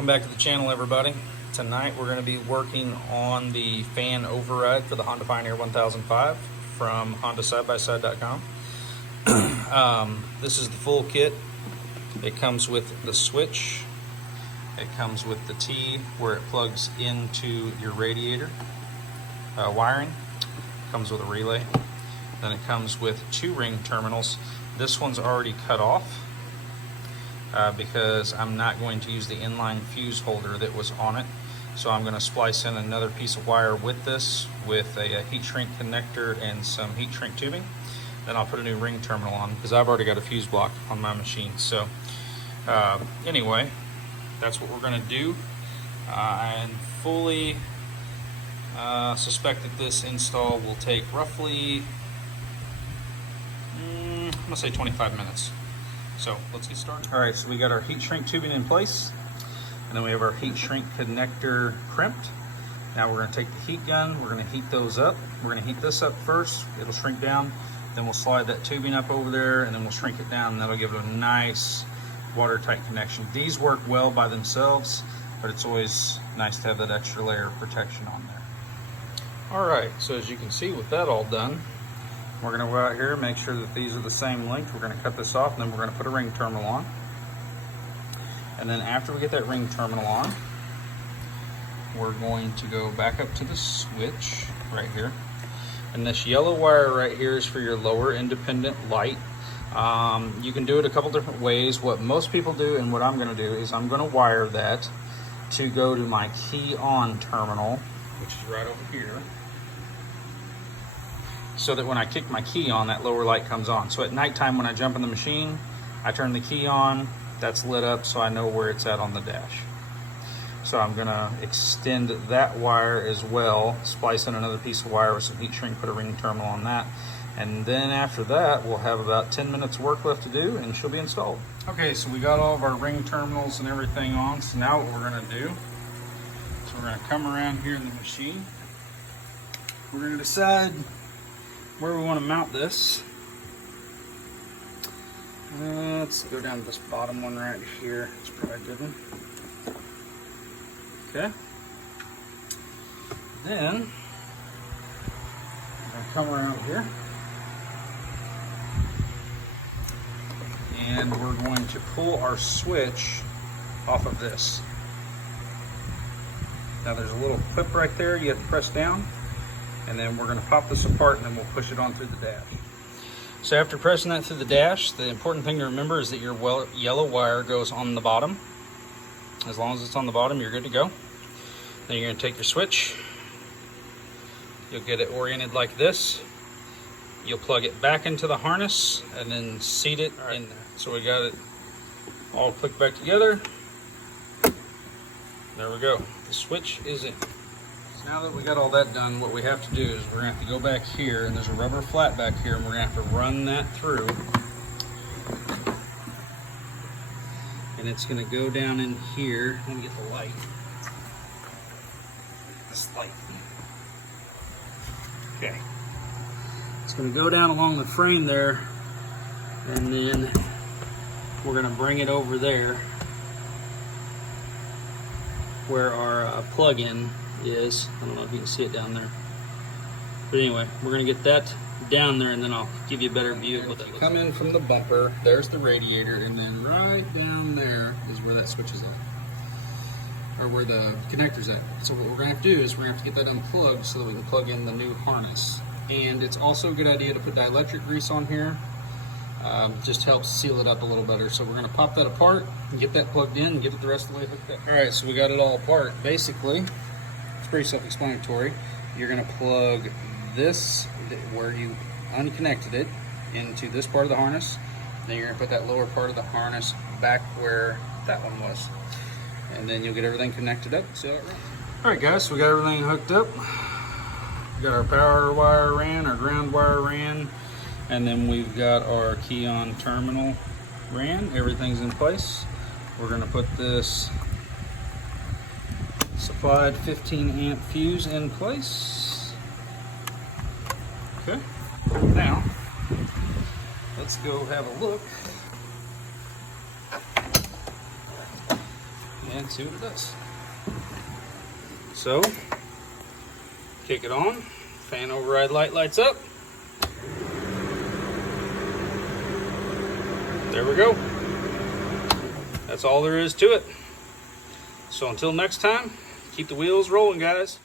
Welcome back to the channel, everybody. Tonight we're going to be working on the fan override for the Honda Pioneer 1005 from HondaSideBySide.com. This is the full kit. It comes with the switch. It comes with the T where it plugs into your radiator wiring. It comes with a relay. Then it comes with 2 ring terminals. This one's already cut off because I'm not going to use the inline fuse holder that was on it. So I'm going to splice in another piece of wire with this, with a heat shrink connector and some heat shrink tubing. Then I'll put a new ring terminal on because I've already got a fuse block on my machine. So anyway, that's what we're going to do. I fully suspect that this install will take roughly, I'm going to say 25 minutes. So let's get started. All right, so we got our heat shrink tubing in place, and then we have our heat shrink connector crimped. Now we're gonna take the heat gun, we're gonna heat those up. We're gonna heat this up first, it'll shrink down, then we'll slide that tubing up over there, and then we'll shrink it down, and that'll give it a nice watertight connection. These work well by themselves, but it's always nice to have that extra layer of protection on there. All right, so as you can see, with that all done, we're going to go out here and make sure that these are the same length. We're going to cut this off, and then we're going to put a ring terminal on. And then after we get that ring terminal on, we're going to go back up to the switch right here. And this yellow wire right here is for your lower independent light. You can do it a couple different ways. What most people do, and what I'm going to do, is I'm going to wire that to go to my key on terminal, which is right over here, so that when I kick my key on, that lower light comes on. So at nighttime when I jump in the machine, I turn the key on, that's lit up, so I know where it's at on the dash. So I'm gonna extend that wire as well, splice in another piece of wire with some heat shrink, put a ring terminal on that, and then after that, we'll have about 10 minutes work left to do, and she'll be installed. Okay, so we got all of our ring terminals and everything on, so now what we're gonna do is we're gonna come around here in the machine. We're gonna decide where we want to mount this. Let's go down to this bottom one right here. It's probably a good one. Okay. Then I'm going to come around here, and we're going to pull our switch off of this. Now there's a little clip right there you have to press down, and then we're going to pop this apart, and then we'll push it on through the dash. So after pressing that through the dash, the important thing to remember is that your yellow wire goes on the bottom. As long as it's on the bottom, you're good to go. Then you're going to take your switch. You'll get it oriented like this. You'll plug it back into the harness and then seat it in there. So we got it all clicked back together. There we go. The switch is in. Now that we got all that done, what we have to do is we're going to have to go back here, and there's a rubber flat back here, and we're going to have to run that through. And it's going to go down in here. Let me get the light. This light. Okay. It's going to go down along the frame there, and then we're going to bring it over there where our plug-in is. I don't know if you can see it down there, but anyway, we're going to get that down there, and then I'll give you a better view of what that looks like. Come in from the bumper, there's the radiator, and then right down there is where that switch is at, or where the connector's at. So what we're going to have to do is we're going to have to get that unplugged so that we can plug in the new harness. And it's also a good idea to put dielectric grease on here. Just helps seal it up a little better. So we're going to pop that apart and get that plugged in and get it the rest of the way hooked up. Alright, so we got it all apart. Basically, pretty self-explanatory. You're going to plug this where you unconnected it into this part of the harness. Then you're going to put that lower part of the harness back where that one was, and then you'll get everything connected up. See how it runs. All right, guys, so we got everything hooked up. We got our power wire ran, our ground wire ran, and then we've got our key on terminal ran. Everything's in place. We're going to put this supplied 15 amp fuse in place. Okay, now let's go have a look and see what it does. So, kick it on, fan override light lights up. There we go. That's all there is to it. So until next time, keep the wheels rolling, guys.